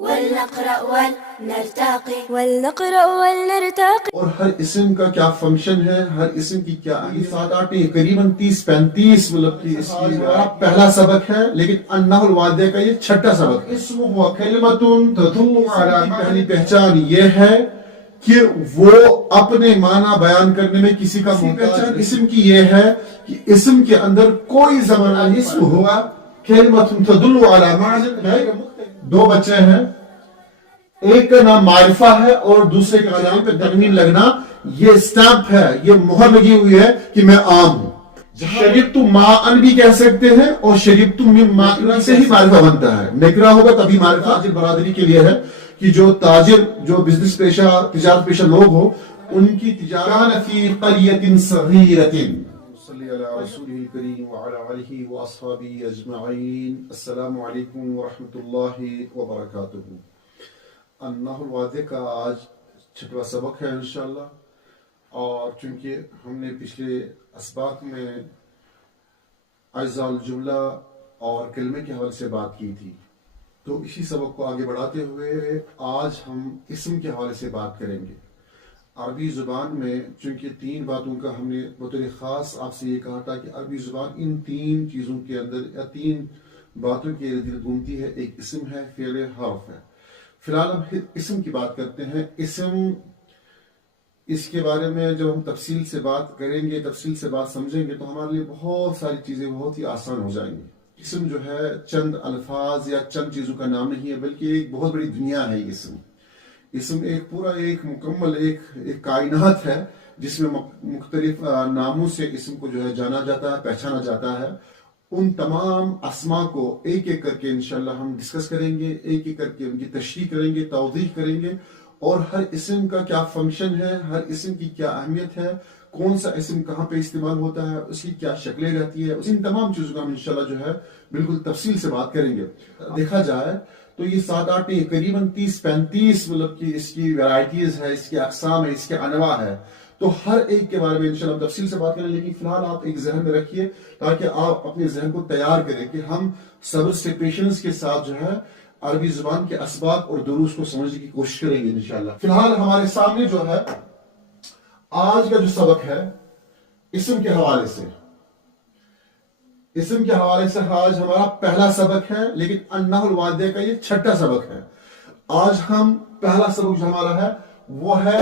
ولنقرأ ولنرتقي. اور ہر اسم کا کیا فنکشن ہے، ہر اسم کی کیا 7-8 نہیں قریباً 30-35 مطلب کہ اس کی پہلا سبق ہے، لیکن النحو الواضح کا یہ چھٹا سبق ہے۔ اسم ہوا کلمۃ تدل علی پہلی پہچان یہ ہے کہ وہ اپنے معنی بیان کرنے میں کسی کا پہچان اسم کی یہ ہے کہ اسم کے اندر کوئی زمانہ اسم ہوا کلمۃ تدل علی معنی۔ دو بچے ہیں، ایک کا نام معرفہ ہے اور دوسرے کا نام پہ تنوین لگنا، یہ سٹیمپ ہے، یہ مہر لگی ہوئی ہے کہ میں عام ہوں۔ شریبت ماء بھی کہہ سکتے ہیں اور شریبت من ماء سے ہی معرفہ بنتا ہے، نکرہ ہوگا تبھی معرفہ۔ تاجر برادری کے لیے ہے کہ جو تاجر، جو بزنس پیشہ، تجارت پیشہ لوگ ہو، ان کی تجارت فی قریۃ صغیرۃ۔ صلی علی رسولہ الکریم وعلی آلہ واصحابہ اجمعین۔ السلام علیکم ورحمۃ اللہ وبرکاتہ۔ النحو الواضح کا آج چھٹواں سبق ہے انشاءاللہ، اور چونکہ ہم نے پچھلے اسباق میں اجزاء الجملہ اور کلمے کے حوالے سے بات کی تھی، تو اسی سبق کو آگے بڑھاتے ہوئے آج ہم اسم کے حوالے سے بات کریں گے۔ عربی زبان میں چونکہ 3 باتوں کا ہم نے بطور خاص آپ سے یہ کہا تھا کہ عربی زبان ان 3 چیزوں کے اندر یا 3 باتوں کے ارد گرد گھومتی ہے، ایک اسم ہے، فعل، حرف ہے۔ فی الحال ہم اسم کی بات کرتے ہیں۔ اسم، اس کے بارے میں جب ہم تفصیل سے بات کریں گے، تفصیل سے بات سمجھیں گے تو ہمارے لیے بہت ساری چیزیں بہت ہی آسان ہو جائیں گی۔ اسم جو ہے چند الفاظ یا چند چیزوں کا نام نہیں ہے، بلکہ ایک بہت بڑی دنیا ہے۔ اسم ایک پورا ایک مکمل ایک کائنات ہے جس میں مختلف ناموں سے اسم کو جو ہے جانا جاتا ہے، پہچانا جاتا ہے۔ ان تمام اسما کو ایک ایک کر کے انشاءاللہ ہم ڈسکس کریں گے، ایک ایک کر کے ان کی تشریح کریں گے، توضیح کریں گے، اور ہر اسم کا کیا فنکشن ہے، ہر اسم کی کیا اہمیت ہے، کون سا اسم کہاں پہ استعمال ہوتا ہے، اس کی کیا شکلیں رہتی ہے، ان تمام چیزوں کا ہم انشاءاللہ جو ہے بالکل تفصیل سے بات کریں گے۔ دیکھا جائے تو یہ 7-8 نہیں قریباً 30-35 مطلب کہ اس کی ویرائٹیز ہے، اس کی اقسام ہے، اس کے انواع ہے، تو ہر ایک کے بارے میں انشاءاللہ تفصیل سے بات کریں۔ لیکن فی الحال آپ ایک ذہن میں رکھیے تاکہ آپ اپنے ذہن کو تیار کریں کہ ہم صبر سے، پیشنس کے ساتھ جو ہے عربی زبان کے اسباق اور دروس کو سمجھنے کی کوشش کریں گے انشاءاللہ۔ فی الحال ہمارے سامنے جو ہے آج کا جو سبق ہے اسم کے حوالے سے، اسم کے حوالے سے آج ہمارا پہلا سبق ہے، لیکن النحو الواضح کا یہ چھٹا سبق ہے۔ آج ہم پہلا سبق جو ہمارا ہے وہ ہے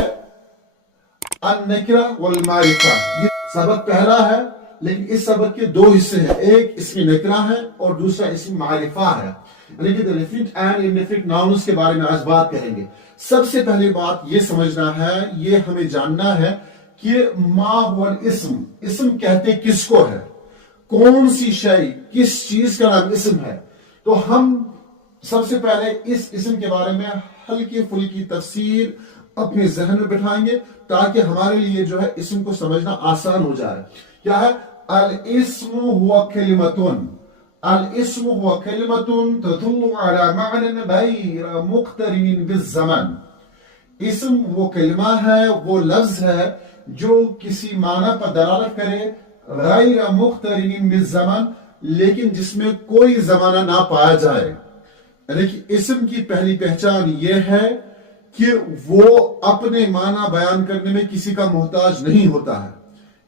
النکرہ والمعرفہ۔ یہ سبق پہلا ہے، لیکن اس سبق کے 2 حصے ہیں، ایک اسم نکرہ ہے اور دوسرا اسم معرفہ ہے، یعنی کہ definite and indefinite nouns کے بارے میں آج بات کریں گے۔ سب سے پہلے بات یہ سمجھنا ہے، یہ ہمیں جاننا ہے کہ ما هو الاسم، اسم کہتے کس کو ہے، کون سی شے، کس چیز کا نام اسم ہے۔ تو ہم سب سے پہلے اس اسم کے بارے میں ہلکی پھلکی تفسیر اپنے ذہن میں بٹھائیں گے تاکہ ہمارے لیے جو ہے اسم کو سمجھنا آسان ہو جائے۔ کیا ہے؟ الاسم هو کلمۃ، الاسم هو کلمۃ تدل علی معنی غیر مقترن بالزمن۔ اسم وہ کلمہ ہے، وہ لفظ ہے جو کسی معنی پر دلالت کرے، غیر مقترن بالزمن، لیکن جس میں کوئی زمانہ نہ پایا جائے۔ یعنی کہ اسم کی پہلی پہچان یہ ہے کہ وہ اپنے معنی بیان کرنے میں کسی کا محتاج نہیں ہوتا ہے۔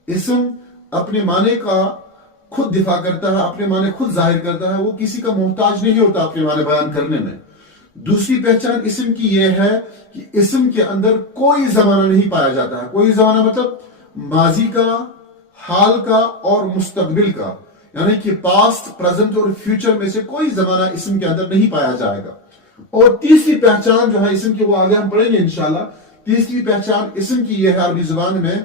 اسم اپنے معنی کا خود دفاع کرتا ہے، اپنے معنی خود ظاہر کرتا ہے، وہ کسی کا محتاج نہیں ہوتا اپنے معنی بیان کرنے میں۔ دوسری پہچان اسم کی یہ ہے کہ اسم کے اندر کوئی زمانہ نہیں پایا جاتا ہے۔ کوئی زمانہ مطلب ماضی کا، حال کا اور مستقبل کا، یعنی کہ پاسٹ، پریزنٹ اور فیوچر میں سے کوئی زمانہ اسم کے اندر نہیں پایا جائے گا۔ اور تیسری پہچان جو ہے اسم کی، وہ آگے ہم پڑھیں گے انشاءاللہ۔ تیسری پہچان اسم کی یہ ہے عربی زبان میں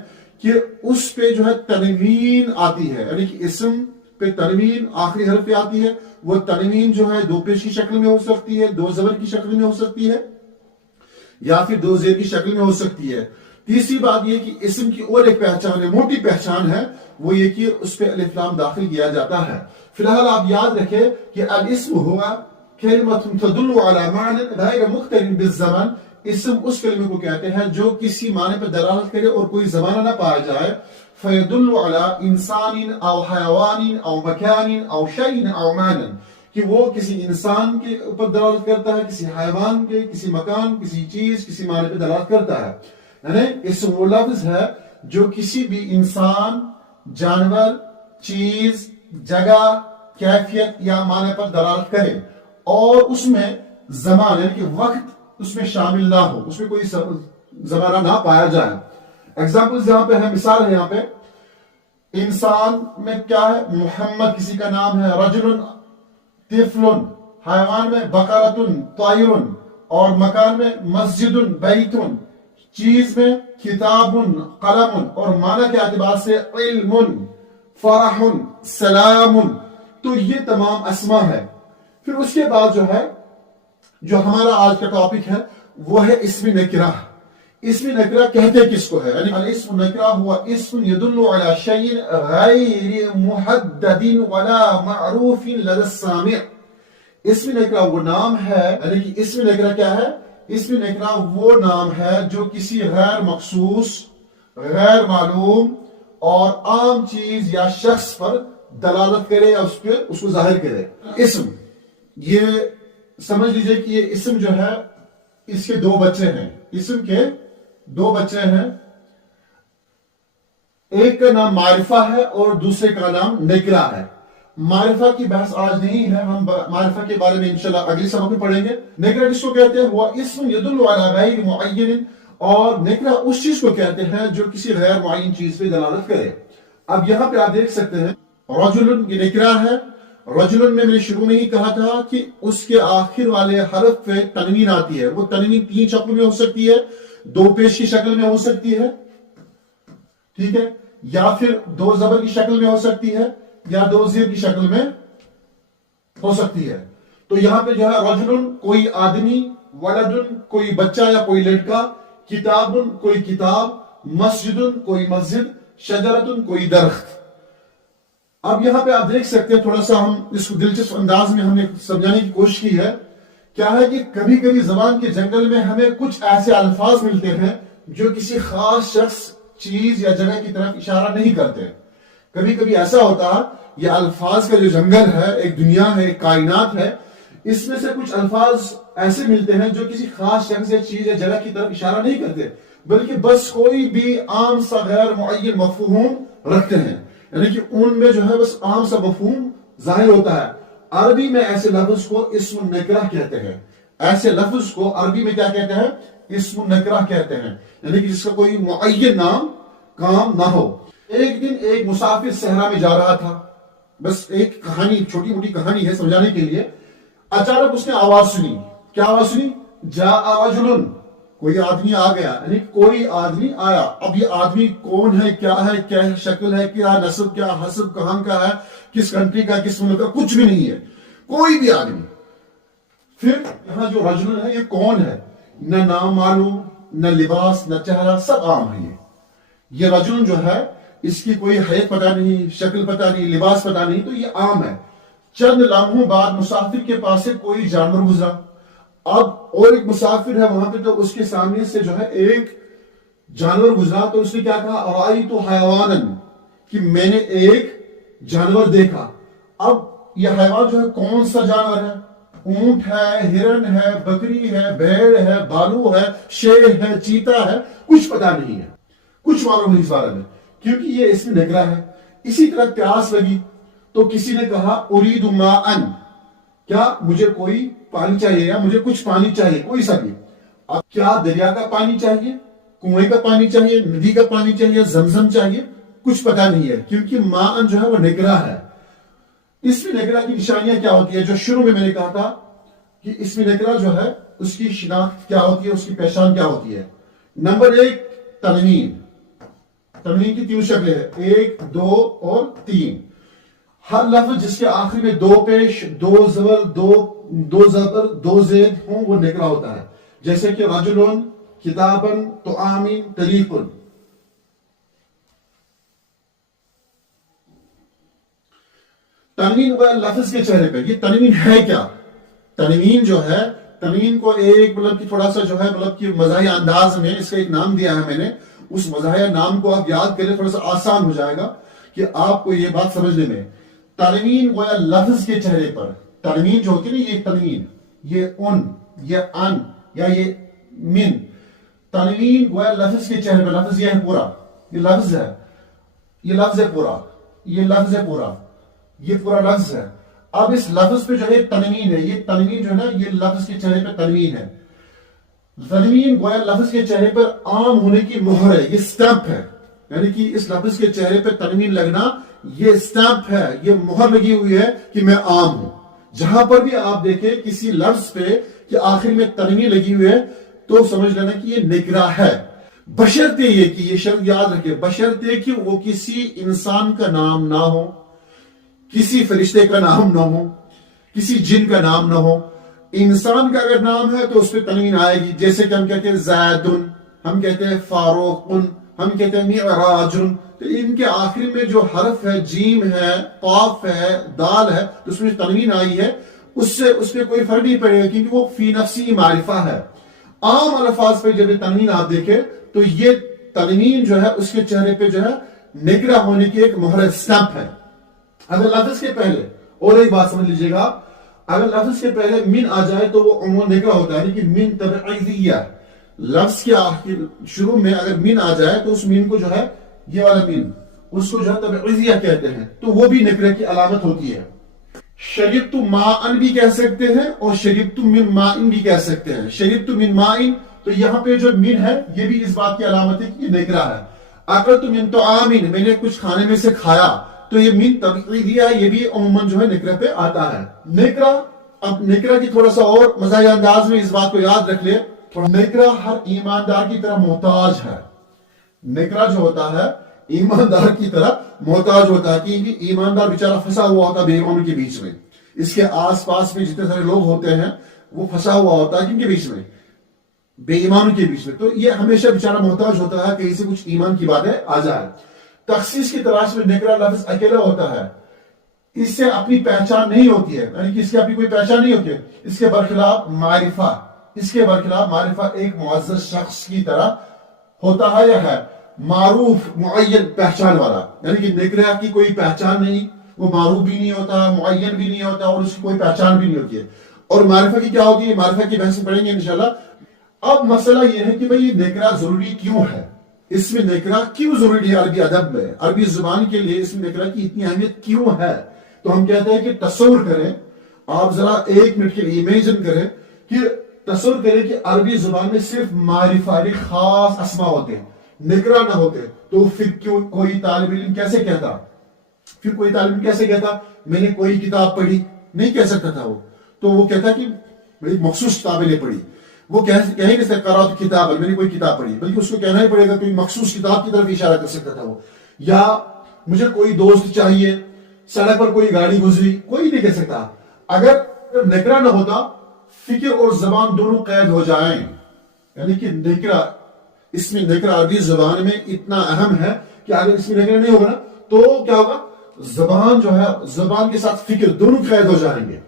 کہ اس پہ جو ہے تنوین آتی ہے، یعنی کہ اسم پہ تنوین آخری حرف پہ آتی ہے۔ وہ تنوین جو ہے 2 پیش کی شکل میں ہو سکتی ہے، 2 زبر کی شکل میں ہو سکتی ہے، یا پھر 2 زیر کی شکل میں ہو سکتی ہے۔ تیسری بات یہ کہ اسم کی اور ایک پہچان ہے، موٹی پہچان ہے، وہ یہ کہ اس پہ الف لام داخل کیا جاتا ہے۔ فی الحال آپ یاد رکھیں کہ الاسم ہوا کلمۃ تدل علی معنی غیر مقترن بالزمن۔ اسم اس کلمے کو کہتے ہیں جو کسی معنی پر دلالت کرے اور کوئی زمانہ نہ پایا جائے۔ فیدل علی انسان او حیوان او مکان او شیء او معنی، کہ وہ کسی انسان کے اوپر دلالت کرتا ہے، کسی حیوان کے، کسی مکان، کسی چیز، کسی معنی پہ دلالت کرتا ہے. یعنی اسم وہ لفظ ہے جو کسی بھی انسان، جانور، چیز، جگہ، کیفیت یا معنی پر دلالت کرے اور اس میں زمان یعنی کہ وقت اس میں شامل نہ ہو، اس میں کوئی زمانہ نہ پایا جائے. ایگزامپل یہاں پہ ہے، مثال ہے یہاں پہ. انسان میں کیا ہے؟ محمد کسی کا نام ہے، رجل، طفل، حیوان میں بقرۃ، طیر، اور مکان میں مسجد، بیت، چیز میں کتاب، قلم، اور معنی کے اعتبار سے علم، فرح، سلام. تو یہ تمام اسما ہے. پھر اس کے بعد جو ہے، جو ہمارا آج کا ٹاپک ہے وہ ہے اسم نکرہ. اسم نکرہ کہتے کس کو ہے؟ یعنی الاسم نکرہ ہوا اسم يدل على شيء غیر محدد ولا معروف لدى السامع. اسم نکرہ وہ نام ہے، یعنی کہ اسم نکرہ کیا ہے؟ اسم نکرہ وہ نام ہے جو کسی غیر مخصوص، غیر معلوم اور عام چیز یا شخص پر دلالت کرے یا اس کو ظاہر کرے. اسم، یہ سمجھ لیجئے کہ یہ اسم جو ہے اس کے دو بچے ہیں. اسم کے دو بچے ہیں، ایک کا نام معرفہ ہے اور دوسرے کا نام نکرہ ہے. معرفہ کی بحث آج نہیں ہے، ہم معرفہ کے بارے میں انشاءاللہ اگلی سبق میں پڑھیں گے. نکرہ کس کو کہتے ہیں؟ وہ اسم يدل على غیر معین، اور نکرہ اس چیز کو کہتے ہیں جو کسی غیر معین چیز پہ دلالت کرے. اب یہاں پہ آپ دیکھ سکتے ہیں رجل، یہ نکرہ ہے. رجل میں نے شروع میں ہی کہا تھا کہ اس کے آخر والے حرف پہ تنوین آتی ہے. وہ تنوین 3 شکل میں ہو سکتی ہے، 2 پیش کی شکل میں ہو سکتی ہے، ٹھیک ہے، یا پھر 2 زبر کی شکل میں ہو سکتی ہے، یا 2 زیر کی شکل میں ہو سکتی ہے. تو یہاں پہ جو ہے رجل کوئی آدمی، ولد کوئی بچہ یا کوئی لڑکا، کتاب کوئی کتاب، مسجد کوئی مسجد، شجرت کوئی درخت. اب یہاں پہ آپ دیکھ سکتے ہیں، تھوڑا سا ہم اس کو دلچسپ انداز میں ہم نے سمجھانے کی کوشش کی ہے. کیا ہے کہ کبھی کبھی زبان کے جنگل میں ہمیں کچھ ایسے الفاظ ملتے ہیں جو کسی خاص شخص، چیز یا جگہ کی طرف اشارہ نہیں کرتے. کبھی کبھی ایسا ہوتا ہے، یہ الفاظ کا جو جنگل ہے، ایک دنیا ہے، ایک کائنات ہے، اس میں سے کچھ الفاظ ایسے ملتے ہیں جو کسی خاص شخص یا چیز یا جگہ کی طرف اشارہ نہیں کرتے، بلکہ بس کوئی بھی عام سا غیر معین مفہوم رکھتے ہیں. یعنی کہ ان میں جو ہے بس عام سا مفہوم ظاہر ہوتا ہے. عربی میں ایسے لفظ کو اسم نکرہ کہتے ہیں. ایسے لفظ کو عربی میں کیا کہتے ہیں؟ اسم نکرہ کہتے ہیں، یعنی کہ جس کا کوئی معین نام کام نہ ہو. ایک دن ایک مسافر صحرا میں جا رہا تھا، بس ایک کہانی، چھوٹی موٹی کہانی ہے سمجھانے کے لیے. اچانک اس نے آواز سنی. کیا آواز سنی؟ جاء رجل، کوئی آدمی آ گیا، یعنی کوئی آدمی آیا. اب یہ آدمی کون ہے، کیا ہے، کیا شکل ہے، کیا نسب، کیا حسب، کہاں کا ہے، کس کنٹری کا، کس ملک کا، کچھ بھی نہیں ہے، کوئی بھی آدمی. پھر یہاں جو رجل ہے یہ کون ہے؟ نہ نام معلوم، نہ لباس، نہ چہرہ، سب عام ہے. یہ رجل جو ہے اس کی کوئی حیثیت پتہ نہیں، شکل پتہ نہیں، لباس پتہ نہیں، تو یہ عام ہے. چند لمحوں بعد مسافر کے پاس سے کوئی جانور گزرا. اب اور ایک مسافر ہے وہاں پہ، تو اس کے سامنے سے جو ہے ایک جانور گزرا. تو اس نے کیا کہا؟ رأیت حیوانا، کہ میں نے ایک جانور دیکھا. اب یہ حیوان جو ہے کون سا جانور ہے؟ اونٹ ہے، ہرن ہے، بکری ہے، بھیڑ ہے، بالو ہے، شیر ہے، چیتا ہے، کچھ پتہ نہیں ہے، کچھ معلوم نہیں اس بارے میں، کیونکہ یہ اسم نکرہ ہے. اسی طرح پیاس لگی تو کسی نے کہا ارید ماء، کیا مجھے کوئی پانی چاہیے، یا مجھے کچھ پانی چاہیے، کوئی سا بھی. اب کیا دریا کا پانی چاہیے، کنویں کا پانی چاہیے، ندی کا پانی چاہیے، زمزم چاہیے، کچھ پتہ نہیں ہے، کیونکہ ماء جو ہے وہ نکرہ ہے. اسم نکرہ کی نشانیاں کیا ہوتی ہے؟ جو شروع میں نے کہا تھا کہ اسم نکرہ جو ہے اس کی شناخت کیا ہوتی ہے، اس کی پہچان کیا ہوتی ہے. نمبر 1، تنوین. تنوین کی 3 شکلیں ہیں، 1، 2 اور 3. ہر لفظ جس کے آخر میں 2 پیش، 2 زبر، 2 زبر، 2 زید ہوں وہ نکرہ ہوتا ہے. جیسے کہ رجل، کتاب، طعام، طریق. تنوین ہوا لفظ کے چہرے پہ. یہ تنوین ہے کیا؟ تنوین جو ہے، تنوین کو ایک مطلب کہ تھوڑا سا جو ہے مطلب کہ مزاحیہ انداز میں اس کا ایک نام دیا ہے میں نے. اس مزاحیہ نام کو آپ یاد کریں، تھوڑا سا آسان ہو جائے گا کہ آپ کو یہ بات سمجھنے میں. تنوین گویا لفظ کے چہرے پر، تنوین جو ہوتی ہے نا، یہ تنوین، یہ ان، یہ ان یا یہ من، تنوین گویا لفظ کے چہرے پہ، لفظ یہ ہے پورا، یہ لفظ ہے، یہ لفظ ہے پورا، یہ لفظ ہے پورا، یہ پورا لفظ ہے. اب اس لفظ پہ جو ہے تنوین ہے، یہ تنوین جو ہے نا یہ لفظ کے چہرے پہ تنوین ہے. تنوین گویا لفظ کے چہرے پر عام ہونے کی مہر ہے، یہ سٹیمپ ہے. یعنی کہ اس لفظ کے چہرے پہ تنوین لگنا یہ سٹیمپ ہے، یہ مہر لگی ہوئی ہے کہ میں عام ہوں. جہاں پر بھی آپ دیکھیں کسی لفظ پہ کہ آخر میں تنوین لگی ہوئی ہے تو سمجھ لینا کہ یہ نکرہ ہے. بشرطے یہ کہ یہ شرط یاد رکھے، بشرطے کہ وہ کسی انسان کا نام نہ ہو، کسی فرشتے کا نام نہ ہو، کسی جن کا نام نہ ہو. انسان کا اگر نام ہے تو اس پہ تنوین آئے گی، جیسے کہ ہم کہتے ہیں زیدن، ہم کہتے ہیں فاروقن، ہم کہتے ہیں معراجن. تو ان کے آخر میں جو حرف ہے، جیم ہے، قاف ہے، دال ہے، تو اس میں تنوین آئی ہے، اس پہ کوئی فرق نہیں پڑے گا کیونکہ وہ فی نفسی معرفہ ہے. عام الفاظ پہ جب یہ تنوین آپ دیکھیں تو یہ تنوین جو ہے اس کے چہرے پہ جو ہے نکرہ ہونے کی ایک مہر سٹیمپ ہے. اگر لفظ کے پہلے، اور ایک بات سمجھ لیجئے گا، اگر لفظ کے پہلے من آ جائے تو وہ عموماً نکرہ ہوتا ہے، لیکن من تبعیضیہ، لفظ کے آخر شروع میں اگر من آ جائے تو اس من کو جو ہے یہ والا من، اس کو جو ہے تبعیضیہ کہتے ہیں، تو وہ بھی نکرہ کی علامت ہوتی ہے. شربت ماء بھی کہہ سکتے ہیں اور شربت من ماء بھی کہہ سکتے ہیں. شربت من ماء، تو یہاں پہ جو من ہے یہ بھی اس بات کی علامت ہے کہ یہ نکرہ ہے. اکلت من طعام، میں نے کچھ کھانے میں سے کھایا، تو یہ من تبعیضیہ ہے، یہ بھی عموماً جو ہے نکرہ پہ آتا ہے. نکرہ، اب نکرہ کی تھوڑا سا اور مزاحیہ انداز میں اس بات کو یاد رکھ لے، نکرہ ہر ایماندار کی طرح محتاج ہے. نکرہ جو ہوتا ہے ایماندار کی طرح محتاج ہوتا ہے، کہ ایماندار بیچارہ پھنسا ہوا ہوتا ہے بے ایمانوں کے بیچ میں. اس کے آس پاس میں جتنے سارے لوگ ہوتے ہیں وہ پھنسا ہوا ہوتا ہے، کن کے بیچ میں؟ بے ایمانوں کے بیچ میں. تو یہ ہمیشہ بیچارہ محتاج ہوتا ہے کہیں سے کچھ ایمان کی باتیں آ جائے. تخصیص کی تلاش میں نکرہ لفظ اکیلا ہوتا ہے، اس سے اپنی پہچان نہیں ہوتی ہے، یعنی کہ اس کی اپنی کوئی پہچان نہیں ہوتی ہے. اس کے برخلاف معرفہ، اس کے برخلاف معرفہ ایک معزز شخص کی طرح ہوتا ہے یا ہے، معروف، معین، پہچان والا. یعنی کہ نکرہ کی کوئی پہچان نہیں، وہ معروف بھی نہیں ہوتا، معین بھی نہیں ہوتا، اور اس کی کوئی پہچان بھی نہیں ہوتی ہے. اور معرفہ کی کیا ہوتی ہے، معرفہ کی بحث پڑھیں گے انشاءاللہ. اب مسئلہ یہ ہے کہ بھئی یہ نکرہ ضروری کیوں ہے، اس میں نکرہ کیوں ضروری ہے عربی ادب میں، عربی زبان کے لیے اس میں نکرہ کی اتنی اہمیت کیوں ہے. تو ہم کہتے ہیں کہ تصور کریں، آپ ذرا ایک منٹ کے لیے امیجن کریں کہ تصور کریں کہ عربی زبان میں صرف معرفہ، خاص اسماء ہوتے ہیں، نکرہ نہ ہوتے، تو پھر کیوں کوئی طالب علم کیسے کہتا، پھر کوئی طالب علم کیسے کہتا میں نے کوئی کتاب پڑھی؟ نہیں کہہ سکتا تھا وہ. تو وہ کہتا کہ میں مخصوص کتابیں نے پڑھی. وہ کہیں نہیں سکتا قرأت کتاب، میں نے کوئی کتاب پڑھی، بلکہ اس کو کہنا ہی پڑے گا کوئی مخصوص کتاب کی طرف اشارہ کر سکتا تھا وہ. یا مجھے کوئی دوست چاہیے، سڑک پر کوئی گاڑی گزری، کوئی نہیں کہہ سکتا. اگر نکرہ نہ ہوتا، فکر اور زبان دونوں قید ہو جائیں. یعنی کہ نکرہ، اس میں نکرہ عربی زبان میں اتنا اہم ہے کہ اگر اس میں نکرہ نہیں ہوگا نا تو کیا ہوگا، زبان جو ہے، زبان کے ساتھ فکر دونوں قید ہو جائیں گے.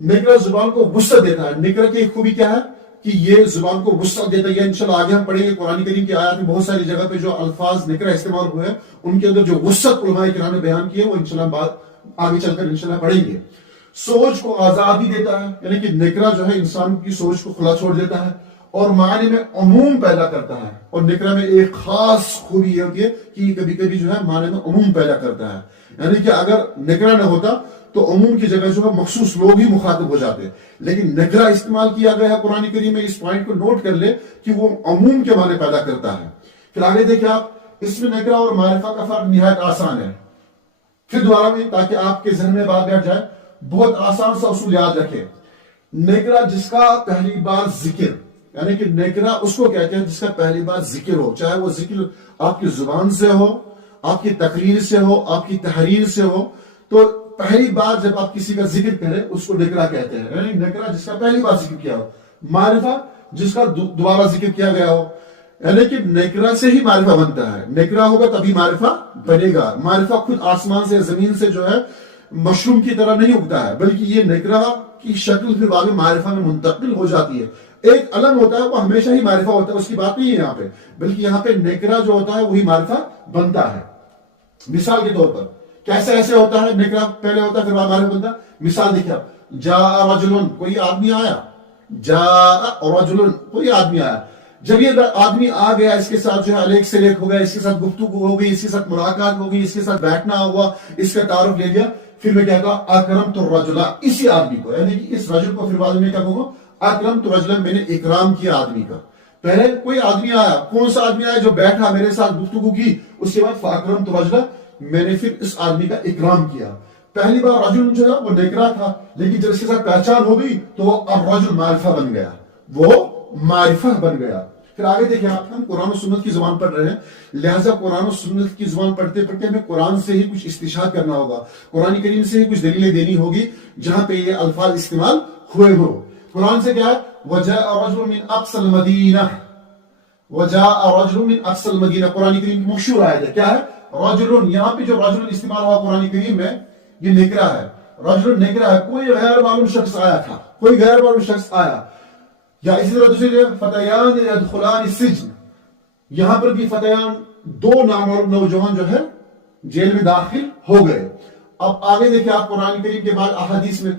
نکرہ زبان کو وسعت دیتا ہے. نکرہ کی خوبی کیا ہے کہ یہ زبان کو وسعت دیتا ہے. یہ انشاءاللہ آگے ہم پڑھیں گے، قرآن کریم کی آیات میں بہت ساری جگہ پہ جو الفاظ نکرہ استعمال ہوئے ہیں ان کے اندر جو وسعت علماء کرام نے بیان کی ہے وہ انشاءاللہ بات آگے چل کر انشاءاللہ پڑھیں گے. سوچ کو آزادی دیتا ہے، یعنی کہ نکرہ جو ہے انسان کی سوچ کو کھلا چھوڑ دیتا ہے اور معنی میں عموم پیدا کرتا ہے. اور نکرہ میں ایک خاص خوبی یہ ہوتی ہے کہ کبھی کبھی جو ہے معنی میں عموم پیدا کرتا ہے. یعنی کہ اگر نکرہ نہ ہوتا تو عموم کی جگہ جو ہے مخصوص لوگ ہی مخاطب ہو جاتے، لیکن نکرہ استعمال کیا گیا ہے قرآن کریم میں. اس پوائنٹ کو نوٹ کر لے کہ وہ عموم کے معنی پیدا کرتا ہے. پھر آگے دیکھیں آپ، اس میں نکرہ اور معرفہ کا فرق نہایت آسان ہے. پھر دوبارہ میں تاکہ آپ کے ذہن میں بات بیٹھ جائے، بہت آسان سا اصول یاد رکھیں. نکرہ جس کا پہلی بار ذکر، یعنی کہ نکرہ اس کو کہتے ہیں جس کا پہلی بار ذکر ہو، چاہے وہ ذکر آپ کی زبان سے ہو، آپ کی تقریر سے ہو، آپ کی تحریر سے ہو. تو پہلی بار جب آپ کسی کا ذکر کریں اس کو نکرہ کہتے ہیں، یعنی نکرہ جس کا پہلی بار ذکر کیا ہو. معرفہ جس کا دوبارہ ذکر کیا گیا ہو، یعنی کہ نکرہ سے ہی معرفہ بنتا ہے. نکرہ ہوگا تبھی معرفہ بنے گا. معرفہ خود آسمان سے زمین سے جو ہے مشروم کی طرح نہیں اگتا ہے، بلکہ یہ نکرہ کی شکل پھر بعد میں معرفہ میں منتقل ہو جاتی ہے. ایک علم ہوتا ہے وہ ہمیشہ ہی معرفہ ہوتا ہے، اس کی بات نہیں ہے یہاں پہ، بلکہ یہاں پہ نکرہ جو ہوتا ہے وہی معرفہ بنتا ہے. مثال کے طور پر کیسے ایسے ہوتا ہے، نکرہ پہلے ہوتا ہے پھر بعد معرفہ بنتا ہے. مثال دیکھیں آپ، جاء رجل کوئی آدمی آیا، جاء رجل کوئی آدمی آیا. جب یہ آدمی آ گیا، اس کے ساتھ جو ہے الیک سے لیک ہو گیا، اس کے ساتھ گفتگو ہو گئی، اس کے ساتھ ملاقات ہو گئی، اس کے ساتھ بیٹھنا ہوا، اس کا تعارف لے گیا، پھر میں کہتا ہوں اکرمت الرجل، اسی آدمی کو، یعنی کہ اس رجل کو پھر بعد میں کیا کہوں گا، اکرمت الرجل، میں نے اکرام کیا آدمی کا. پہلے کوئی آدمی آیا، کون سا آدمی آیا؟ جو بیٹھا میرے ساتھ گفتگو کی، اس کے بعد فاکرمت الرجل، میں نے پھر اس آدمی کا اکرام کیا. پہلی بار رجل جو ہے وہ نکرا تھا، لیکن جب اس کے ساتھ پہچان ہو گئی تو وہ الرجل معرفہ بن گیا، وہ معرفہ بن گیا. پھر آگے دیکھیں آپ، ہم قرآن و سنت کی زبان پڑھ رہے ہیں، لہٰذا قرآن و سنت کی زبان پڑھتے پڑھتے ہمیں قرآن سے ہی کچھ استشہاد کرنا ہوگا، قرآن کریم سے ہی کچھ دلیلیں دینی ہوگی جہاں پہ یہ الفاظ استعمال ہوئے ہو. قرآن سے کیا ہے؟ وَجَاءَ رَجُلٌ مِّنْ أَقْصَى الْمَدِينَةِ، وَجَاءَ رَجُلٌ مِّنْ أَقْصَى الْمَدِينَةِ، قرآن کریم کی مشہور آیت ہے. کیا ہے؟ رجل، یہاں پہ جو رجل استعمال ہوا قرآن کریم میں، یہ نکرا ہے. رجل نکرا ہے، کوئی غیر معلوم شخص آیا تھا، کوئی غیر معلوم شخص آیا. یا اسی طرح دوسری فتیان یدخلان السجن، یہاں پر بھی فتیان، دو نامعلوم نوجوان جو ہے جیل میں داخل ہو گئے. اب آگے دیکھیں آپ قرآن کریم کے بعد احادیث میں،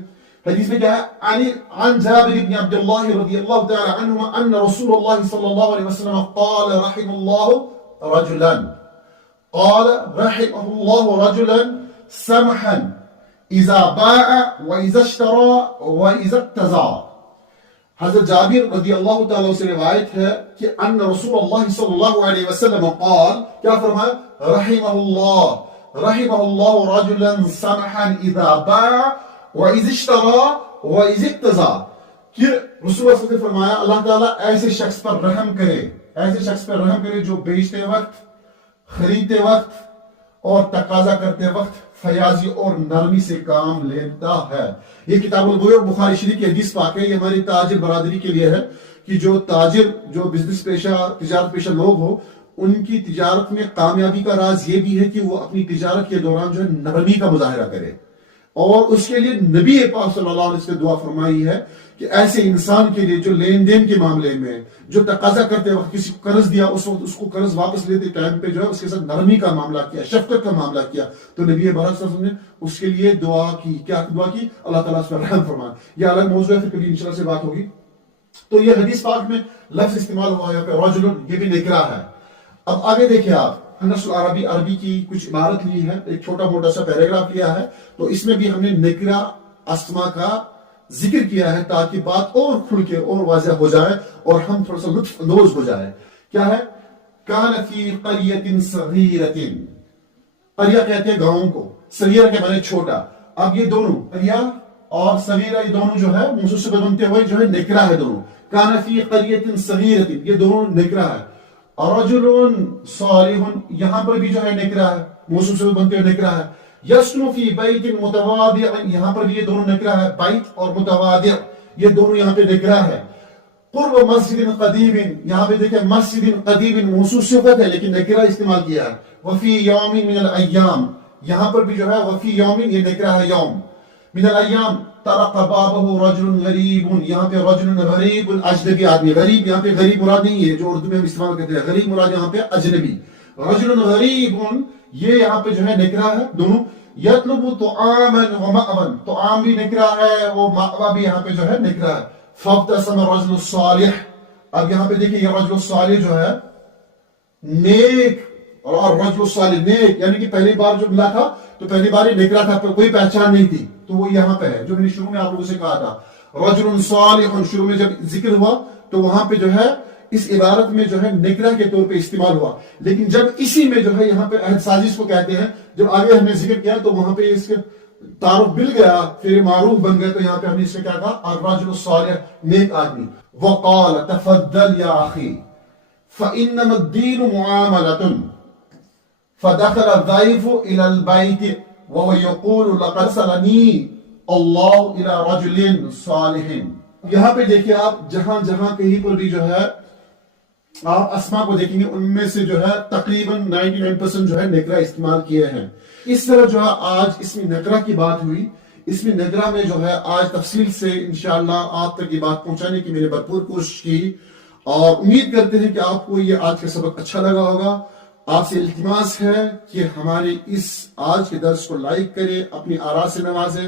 حدیث میں کیا ہے؟ عن جابر بن عبد الله رضی اللہ تعالی عنہما ان رسول اللہ صلی اللہ علیہ وسلم قال رحم اللہ رجلا، قال رحم اللہ رجلا سمحا اذا باع واذا اشترى واذا اقتضى. حضرت جابر رضی اللہ تعالیٰ سے روایت ہے کہ ان رسول اللہ صلی اللہ علیہ وسلم قال، کیا فرمایا؟ رحم اللہ رجلا سمحا اذا باع واذا اشترى واذا اقتضى، کہ رسول اللہ نے فرمایا اللہ تعالیٰ ایسے شخص پر رحم کرے، ایسے شخص پر رحم کرے جو بیچتے وقت، خریدتے وقت اور تقاضا کرتے وقت فیاضی اور نرمی سے کام لیتا ہے. یہ کتاب البیوع بخاری شریف کی حدیث پاک ہے. یہ ہماری تاجر برادری کے لیے ہے کہ جو تاجر، جو بزنس پیشہ، تجارت پیشہ لوگ ہو، ان کی تجارت میں کامیابی کا راز یہ بھی ہے کہ وہ اپنی تجارت کے دوران جو ہے نرمی کا مظاہرہ کرے. اور اس کے لیے نبی پاک صلی اللہ علیہ وسلم نے دعا فرمائی ہے کہ ایسے انسان کے لیے جو لین دین کے معاملے میں، جو تقاضا کرتے وقت کسی کو قرض دیا، اس وقت اس کو قرض واپس لیتے ٹائم پہ جو ہے اس کے ساتھ نرمی کا معاملہ کیا، شفقت کا معاملہ کیا، تو نبی پاک صلی اللہ علیہ وسلم نے اس کے لیے دعا کی. کیا دعا کی؟ اللہ تعالیٰ اس پر رحم فرمائے. یہ الگ موضوع ہے، پھر کبھی انشاءاللہ سے بات ہوگی. تو یہ حدیث پاک میں لفظ استعمال ہوا ہے رجل، یہ بھی نکرا ہے. اب آگے دیکھیں آپ، نص العربی، عربی کی کچھ عبارت لی ہے، ایک چھوٹا موٹا سا پیراگراف لیا ہے، تو اس میں بھی ہم نے نکرا اسما کا ذکر کیا ہے تاکہ بات اور کھل کے اور واضح ہو جائے اور ہم تھوڑا سا لطف اندوز ہو جائے. کیا ہے؟ کان فی قریۃ صغیرۃ، قریہ کہتے ہیں گاؤں کو، صغیرہ کے معنی چھوٹا. اب یہ دونوں قریہ اور صغیرہ، یہ دونوں جو ہے موصوف سے بنتے ہوئے جو ہے نکرا ہے دونوں. کان فی قریۃ صغیرۃ، یہ دونوں نکرا ہے. رجل صالح، یہاں پر بھی جو ہے نکرا ہے، موصوف سے بنتے ہوئے نکرا ہے. یسکن فی بیت متواضع، یہاں پر بھی یہ دونوں نکرا ہے، بیت اور متواضع یہ دونوں یہاں پہ نکرا ہے. قرب مسجد قدیم، یہاں پہ دیکھیں مسجد قدیم موصوف صفت ہے لیکن نکرا استعمال کیا ہے. وفی یوم من الایام، یہاں پر بھی جو ہے وفی یوم، یہ نکرا ہے یوم. من الایام طرق بابہ رجل غریب، یہاں پہ رجل غریب، اجنبی آدمی. غریب یہاں پہ غریب مراد نہیں ہے جو اردو میں ہم استعمال کرتے ہیں، غریب مراد یہاں پہ اجنبی. رجل غریب یہ یہاں پہ جو ہے نکرا ہے دونوں. یطلب طعاما ومأوا، طعام بھی نکرا ہے، وہ مأوا بھی یہاں پہ جو ہے نکرا ہے. فابتسم الرجل الصالح، اب یہاں پہ دیکھیں یہ رجل الصالح جو ہے نیک، اور رجل الصالح نیک، یعنی کہ پہلی بار جو ملا تھا تو پہلی بار یہ نکرا تھا، کوئی پہچان نہیں تھی، تو وہ یہاں پہ ہے جو میں نے شروع میں آپ لوگوں سے کہا تھا. رجل صالح شروع میں جب ذکر ہوا تو وہاں پہ جو ہے اس عبارت میں جو ہے نکرہ کے طور پہ استعمال ہوا، لیکن جب اسی میں جو ہے یہاں پہ عہد سازی کو کہتے ہیں، جب آگے ہم نے ذکر کیا تو وہاں پہ اس کے تعارف مل گیا، پھر معروف بن گیا، تو یہاں پہ ہم نے اس میں کیا کہا؟ الرجل الصالح، نیک آدمی. وقال تفضل یا اخی فانما الدین معاملۃ، فدخل الضيف الى البيت وهو يقول لقد ارسلني اللہ الى رجل صالح. یہاں پہ دیکھیں آپ، جہاں جہاں کہیں پر بھی جو ہے آپ اسما کو دیکھیں گے ان میں سے جو ہے تقریباً 99% جو ہے نکرہ استعمال کیے ہیں. اس طرح جو ہے آج اس میں نکرہ کی بات ہوئی، اس میں نکرہ میں جو ہے آج تفصیل سے انشاءاللہ آپ تک یہ بات پہنچانے کی میں نے بھرپور کوشش کی، اور امید کرتے ہیں کہ آپ کو یہ آج کا سبق اچھا لگا ہوگا. آپ سے التماس ہے کہ ہمارے اس آج کے درس کو لائک کریں، اپنی آراء سے نوازیں،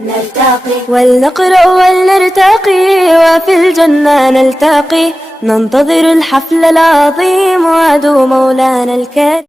نلتقي ولنقرأ ولنرتقي وفي الجنة نلتقي ننتظر الحفل العظيم وعدو مولانا الكريم.